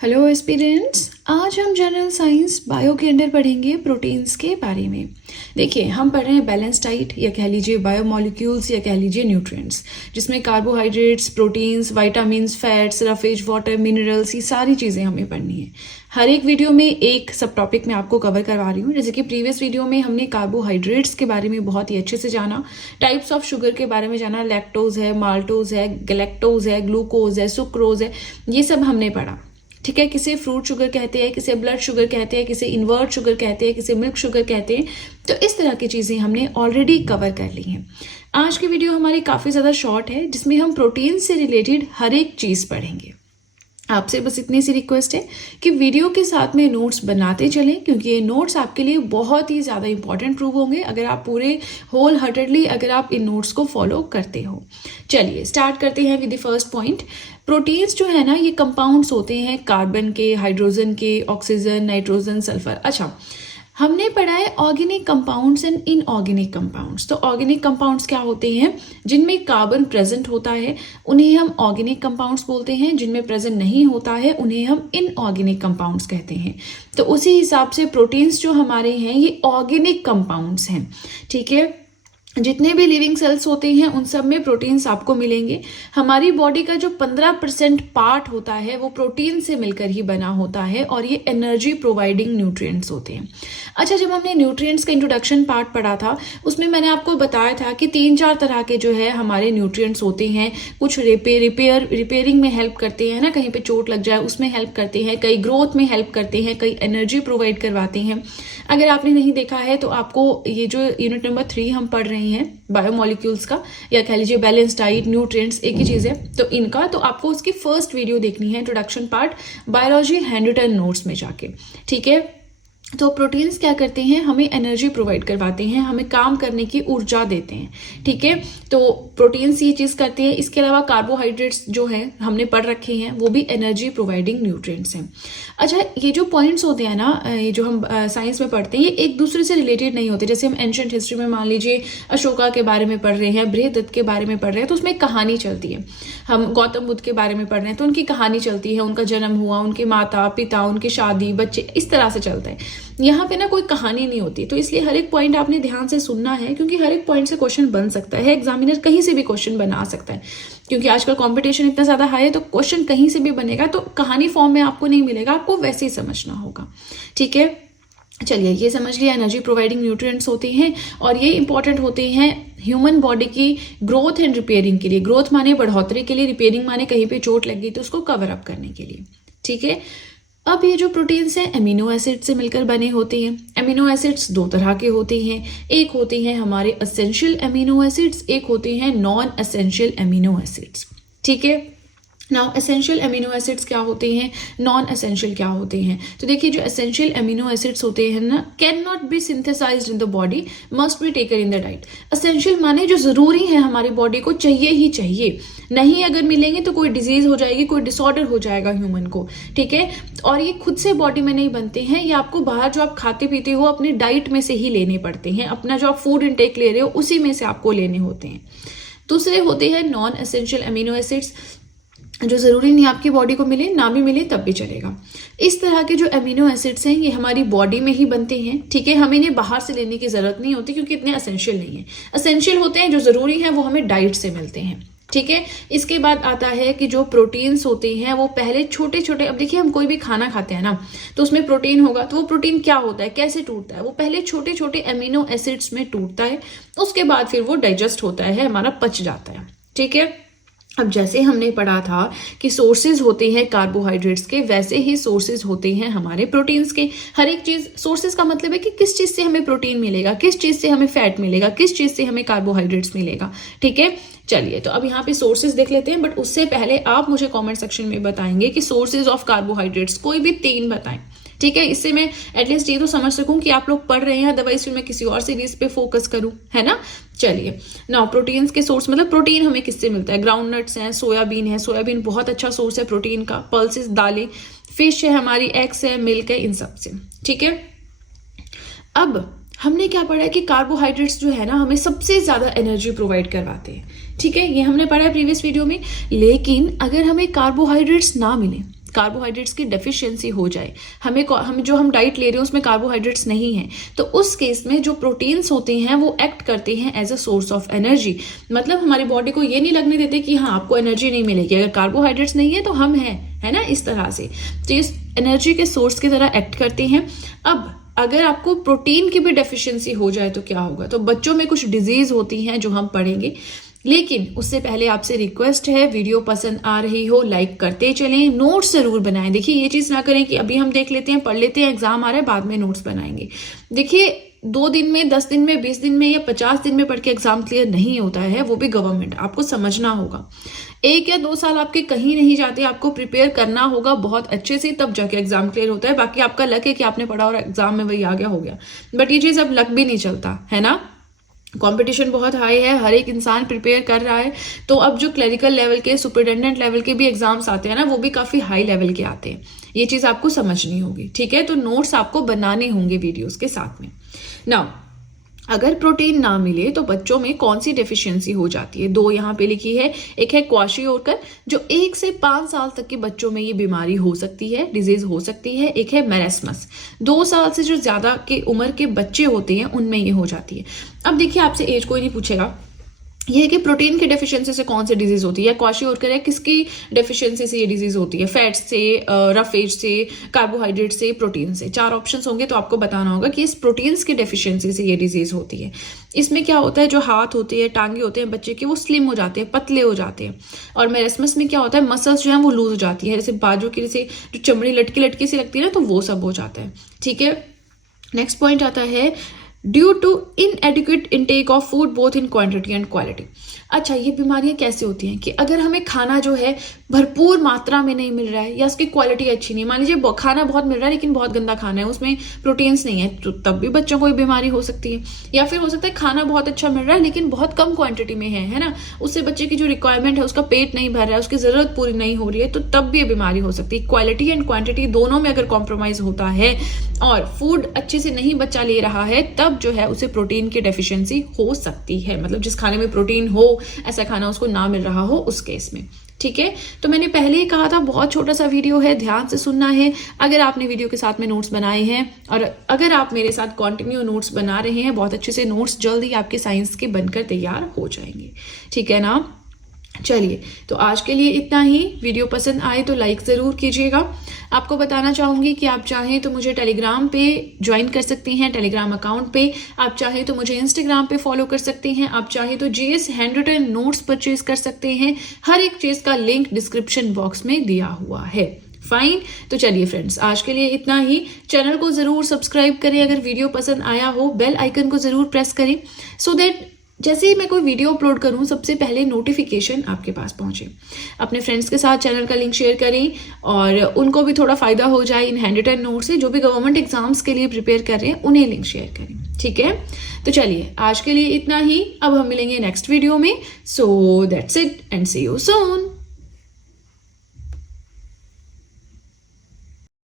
Hello aspirants, आज हम general science bio के अंडर पढ़ेंगे प्रोटीन्स के बारे में। देखिए, हम पढ़ रहे हैं बैलेंस डाइट या कह लीजिए बायोमोलिक्यूल्स या कह लीजिए न्यूट्रिएंट्स, जिसमें carbohydrates, proteins, vitamins, fats, roughage water, minerals, ये सारी चीज़ें हमें पढ़नी है। हर एक वीडियो में एक सब टॉपिक मैं आपको कवर करवा रही हूँ। जैसे कि प्रीवियस वीडियो में हमने कार्बोहाइड्रेट्स के बारे में बहुत ही अच्छे से जाना, टाइप्स ऑफ शुगर के बारे में जाना, लैक्टोज है, माल्टोज है, गैलेक्टोज है, ग्लूकोज है, सुक्रोज है, ये सब हमने पढ़ा। ठीक है, किसे फ्रूट शुगर कहते हैं, किसे ब्लड शुगर कहते हैं, किसे इन्वर्ट शुगर कहते हैं, किसे मिल्क शुगर कहते हैं। तो इस तरह की चीज़ें हमने ऑलरेडी कवर कर ली हैं। आज की वीडियो हमारी काफ़ी ज़्यादा शॉर्ट है, जिसमें हम प्रोटीन से रिलेटेड हर एक चीज़ पढ़ेंगे। आपसे बस इतनी सी रिक्वेस्ट है कि वीडियो के साथ में नोट्स बनाते चलें, क्योंकि ये नोट्स आपके लिए बहुत ही ज़्यादा इंपॉर्टेंट प्रूव होंगे अगर आप पूरे होल हार्टेडली अगर आप इन नोट्स को फॉलो करते हो। चलिए स्टार्ट करते हैं with the first point. Proteins जो है ना, ये कंपाउंड्स होते हैं कार्बन के, हाइड्रोजन के, ऑक्सीजन, नाइट्रोजन, सल्फर। अच्छा, हमने पढ़ा है organic compounds and inorganic compounds. तो ऑर्गेनिक कंपाउंड्स क्या होते हैं? जिनमें कार्बन प्रेजेंट होता है उन्हें हम ऑर्गेनिक कंपाउंड्स बोलते हैं, जिनमें प्रेजेंट नहीं होता है उन्हें हम इनऑर्गेनिक कंपाउंड्स कहते हैं। तो उसी हिसाब से प्रोटीन्स जो हमारे हैं ये ऑर्गेनिक कंपाउंड्स हैं। ठीक है, जितने भी लिविंग सेल्स होते हैं उन सब में प्रोटीन्स आपको मिलेंगे। हमारी बॉडी का जो 15% पार्ट होता है वो प्रोटीन से मिलकर ही बना होता है, और ये एनर्जी प्रोवाइडिंग न्यूट्रिएंट्स होते हैं। अच्छा, जब हमने न्यूट्रिएंट्स का इंट्रोडक्शन पार्ट पढ़ा था उसमें मैंने आपको बताया था कि 3-4 तरह के जो है हमारे न्यूट्रिएंट्स होते हैं। कुछ रिपेयरिंग में हेल्प करते हैं ना, कहीं पे चोट लग जाए उसमें हेल्प करते हैं, कई ग्रोथ में हेल्प करते हैं, कई एनर्जी प्रोवाइड करवाते हैं। अगर आपने नहीं देखा है तो आपको ये जो यूनिट नंबर 3 हम पढ़ रहे हैं बायोमोलिक्यूल्स का, या कह लीजिए बैलेंस डाइट, न्यूट्रिएंट्स, एक ही चीज है, तो इनका तो आपको उसकी फर्स्ट वीडियो देखनी है, introduction part, biology handwritten notes में जाके। ठीक है, तो प्रोटीन्स क्या करते हैं? हमें एनर्जी प्रोवाइड करवाते हैं, हमें काम करने की ऊर्जा देते हैं। ठीक है, तो प्रोटीन्स ये चीज़ करते हैं। इसके अलावा कार्बोहाइड्रेट्स जो हैं हमने पढ़ रखे हैं, वो भी एनर्जी प्रोवाइडिंग न्यूट्रिएंट्स हैं। अच्छा, ये जो पॉइंट्स होते हैं ना, ये जो हम साइंस में पढ़ते हैं, ये एक दूसरे से रिलेटेड नहीं होते। जैसे हम एंशिएंट हिस्ट्री में मान लीजिए अशोका के बारे में पढ़ रहे हैं, बृहदत्त के बारे में पढ़ रहे हैं, तो उसमें कहानी चलती है। हम गौतम बुद्ध के बारे में पढ़ रहे हैं तो उनकी कहानी चलती है, उनका जन्म हुआ, उनके माता पिता, उनकी शादी, बच्चे, इस तरह से चलता है। यहाँ पे ना कोई कहानी नहीं होती, तो इसलिए हर एक पॉइंट आपने ध्यान से सुनना है, क्योंकि हर एक पॉइंट से क्वेश्चन बन सकता है। एग्जामिनर कहीं से भी क्वेश्चन बना सकता है, क्योंकि आजकल कंपटीशन इतना ज्यादा हाई है, तो क्वेश्चन कहीं से भी बनेगा। तो कहानी फॉर्म में आपको नहीं मिलेगा, आपको वैसे ही समझना होगा। ठीक है, चलिए ये समझ लिया, एनर्जी प्रोवाइडिंग न्यूट्रिएंट्स होते हैं और ये इंपॉर्टेंट होते हैं ह्यूमन बॉडी की ग्रोथ एंड रिपेयरिंग के लिए। ग्रोथ माने बढ़ोतरी के लिए, रिपेयरिंग माने कहीं पे चोट लग गई तो उसको कवर अप करने के लिए। ठीक है, अब ये जो प्रोटीन्स हैं एमिनो एसिड से मिलकर बने होते हैं। एमिनो एसिड्स 2 तरह के होते हैं, एक होते हैं हमारे एसेंशियल एमिनो एसिड्स, एक होते हैं नॉन एसेंशियल एमिनो एसिड्स। ठीक है, नाउ एसेंशियल एमिनो एसिड्स क्या होते हैं, नॉन एसेंशियल क्या होते हैं? तो देखिए, जो एसेंशियल एमिनो एसिड्स होते हैं ना, can not be synthesized in the body, must be taken in the diet. Essential माने जो जरूरी है, हमारी बॉडी को चाहिए ही चाहिए, नहीं अगर मिलेंगे तो कोई डिजीज हो जाएगी, कोई डिसऑर्डर हो जाएगा ह्यूमन को। ठीक है, और ये खुद से बॉडी में नहीं बनते हैं, ये आपको बाहर जो आप खाते पीते हो अपनी डाइट में से ही लेने पड़ते हैं। अपना जो आप फूड इनटेक ले रहे हो उसी में से आपको लेने होते हैं। दूसरे होते हैं नॉन एसेंशियल एमिनो एसिड्स, जो जरूरी नहीं आपकी बॉडी को मिले, ना भी मिले तब भी चलेगा। इस तरह के जो एमिनो एसिड्स हैं ये हमारी बॉडी में ही बनते हैं। ठीक है, हमें इन्हें बाहर से लेने की जरूरत नहीं होती, क्योंकि इतने एसेंशियल नहीं है। एसेंशियल होते हैं, जो जरूरी है वो हमें डाइट से मिलते हैं। ठीक है, इसके बाद आता है कि जो प्रोटीन्स होते हैं वो पहले छोटे छोटे, अब देखिए हम कोई भी खाना खाते हैं ना, तो उसमें प्रोटीन होगा, तो वो प्रोटीन क्या होता है, कैसे टूटता है? वो पहले छोटे छोटे एमिनो एसिड्स में टूटता है, उसके बाद फिर वो डाइजेस्ट होता है, हमारा पच जाता है। ठीक है, अब जैसे हमने पढ़ा था कि सोर्सेज होते हैं कार्बोहाइड्रेट्स के, वैसे ही सोर्सेज होते हैं हमारे प्रोटीन्स के। हर एक चीज, सोर्सेज का मतलब है कि किस चीज से हमें प्रोटीन मिलेगा, किस चीज से हमें फैट मिलेगा, किस चीज से हमें कार्बोहाइड्रेट्स मिलेगा। ठीक है, चलिए तो अब यहाँ पे सोर्सेज देख लेते हैं, बट उससे पहले आप मुझे कमेंट सेक्शन में बताएंगे कि सोर्सेज ऑफ कार्बोहाइड्रेट्स कोई भी 3 बताएं। ठीक है, इससे मैं एटलीस्ट ये तो समझ सकूं कि आप लोग पढ़ रहे हैं, अदरवाइज फिर मैं किसी और सीरीज पे फोकस करूं, है ना। चलिए नाउ, प्रोटीन्स के सोर्स, मतलब प्रोटीन हमें किससे मिलता है? ग्राउंड नट्स हैं, सोयाबीन है, सोयाबीन बहुत अच्छा सोर्स है प्रोटीन का, पल्सेस, दालें, फिश है हमारी, एग्स है, मिल्क है, इन सब से। ठीक है, अब हमने क्या पढ़ा है कि कार्बोहाइड्रेट्स जो है ना हमें सबसे ज्यादा एनर्जी प्रोवाइड करवाते हैं। ठीक है, ये हमने पढ़ा है प्रीवियस वीडियो में। लेकिन अगर हमें कार्बोहाइड्रेट्स ना मिले, कार्बोहाइड्रेट्स की डेफिशिएंसी हो जाए, हम जो हम डाइट ले रहे हैं उसमें कार्बोहाइड्रेट्स नहीं है, तो उस केस में जो प्रोटीन्स होते हैं वो एक्ट करते हैं as a source of energy. मतलब हमारी बॉडी को ये नहीं लगने देते कि हाँ आपको एनर्जी नहीं मिलेगी, अगर कार्बोहाइड्रेट्स नहीं है तो हम हैं, है ना, इस तरह से। तो इस एनर्जी के सोर्स की तरह एक्ट करते हैं। अब अगर आपको प्रोटीन की भी डेफिशिएंसी हो जाए तो क्या होगा, तो बच्चों में कुछ डिजीज होती हैं जो हम पढ़ेंगे। लेकिन उससे पहले आपसे रिक्वेस्ट है, वीडियो पसंद आ रही हो लाइक करते चलें, नोट्स जरूर बनाएं। देखिए ये चीज ना करें कि अभी हम देख लेते हैं, पढ़ लेते हैं, एग्जाम आ रहा है, बाद में नोट्स बनाएंगे। देखिए 2 दिन में, 10 दिन में, 20 दिन में या 50 दिन में पढ़ के एग्जाम क्लियर नहीं होता है, वो भी गवर्नमेंट, आपको समझना होगा। 1 या 2 साल आपके कहीं नहीं जाते, आपको प्रिपेयर करना होगा बहुत अच्छे से, तब जाके एग्जाम क्लियर होता है। बाकी आपका लक है कि आपने पढ़ा और एग्जाम में वही आ गया, हो गया। बट ये चीज अब लक भी नहीं चलता है ना, कंपटीशन बहुत हाई है, हर एक इंसान प्रिपेयर कर रहा है। तो अब जो क्लरिकल लेवल के, सुपरिटेंडेंट लेवल के भी एग्जाम्स आते हैं ना, वो भी काफी हाई लेवल के आते हैं। ये चीज आपको समझनी होगी, ठीक है। तो नोट्स आपको बनाने होंगे वीडियोस के साथ में। नाउ अगर प्रोटीन ना मिले तो बच्चों में कौन सी डेफिशिएंसी हो जाती है, 2 यहाँ पे लिखी है। एक है क्वाशियोरकर, जो 1 से 5 साल तक के बच्चों में ये बीमारी हो सकती है, डिजीज हो सकती है। एक है मेरेस्मस, 2 साल से जो ज्यादा के उम्र के बच्चे होते हैं उनमें ये हो जाती है। अब देखिए आपसे एज कोई नहीं पूछेगा, ये है कि प्रोटीन की डेफिशिएंसी से कौन सी डिजीज होती है, क्वाशियोरकर है, किसकी डेफिशिएंसी से ये डिजीज होती है, फैट से, रफ एज से, कार्बोहाइड्रेट से, प्रोटीन से। 4 ऑप्शंस होंगे, तो आपको बताना होगा कि इस प्रोटीन्स की डेफिशिएंसी से ये डिजीज होती है। इसमें क्या होता है, जो हाथ होते हैं, टांगे होते हैं बच्चे के, वो स्लिम हो जाते हैं, पतले हो जाते हैं। और मेरेस्मस में क्या होता है, मसल्स जो है वो लूज हो जाती है, जैसे बाजू की जैसे जो चमड़ी लटकी लटकी सी लगती है ना, तो वो सब हो जाता है, ठीक है। नेक्स्ट पॉइंट आता है due to inadequate intake of food both in quantity and quality. अच्छा, ये बीमारियां कैसे होती हैं कि अगर हमें खाना जो है भरपूर मात्रा में नहीं मिल रहा है या उसकी क्वालिटी अच्छी नहीं है, मान लीजिए खाना बहुत मिल रहा है लेकिन बहुत गंदा खाना है, उसमें प्रोटीन्स नहीं है, तो तब भी बच्चों को बीमारी हो सकती है। या फिर हो सकता है खाना बहुत अच्छा मिल रहा है लेकिन बहुत कम क्वांटिटी में है ना, उससे बच्चे की जो रिक्वायरमेंट है, उसका पेट नहीं भर रहा है, उसकी जरूरत पूरी नहीं हो रही है, तो तब भी ये बीमारी हो सकती है। क्वालिटी एंड क्वांटिटी दोनों में अगर कॉम्प्रोमाइज होता है और फूड अच्छे से नहीं बच्चा ले रहा है, तब जो है उसे प्रोटीन की डेफिशिएंसी हो सकती है। मतलब जिस खाने में प्रोटीन हो, ऐसा खाना उसको ना मिल रहा हो उस केस में, ठीक है। तो मैंने पहले ही कहा था बहुत छोटा सा वीडियो है, ध्यान से सुनना है। अगर आपने वीडियो के साथ में नोट्स बनाए हैं और अगर आप मेरे साथ कंटिन्यू नोट्स बना रहे हैं, बहुत अच्छे से नोट्स जल्द ही आपके साइंस के बनकर तैयार हो जाएंगे, ठीक है ना। चलिए, तो आज के लिए इतना ही। वीडियो पसंद आए तो लाइक ज़रूर कीजिएगा। आपको बताना चाहूँगी कि आप चाहें तो मुझे टेलीग्राम पे ज्वाइन कर सकती हैं, टेलीग्राम अकाउंट पे। आप चाहें तो मुझे इंस्टाग्राम पे फॉलो कर सकते हैं। आप चाहें तो GS हैंडरिटन नोट्स परचेज कर सकते हैं। हर एक चीज़ का लिंक डिस्क्रिप्शन बॉक्स में दिया हुआ है। फाइन, तो चलिए फ्रेंड्स, आज के लिए इतना ही। चैनल को ज़रूर सब्सक्राइब करें, अगर वीडियो पसंद आया हो बेल आइकन को ज़रूर प्रेस करें, सो दैट जैसे ही मैं कोई वीडियो अपलोड करूं सबसे पहले नोटिफिकेशन आपके पास पहुंचे। अपने फ्रेंड्स के साथ चैनल का लिंक शेयर करें और उनको भी थोड़ा फायदा हो जाए इन हैंडरिटन नोट से। जो भी गवर्नमेंट एग्जाम्स के लिए प्रिपेयर कर रहे हैं उन्हें लिंक शेयर करें, ठीक है। तो चलिए, आज के लिए इतना ही। अब हम मिलेंगे नेक्स्ट वीडियो में। So that's it and see you soon.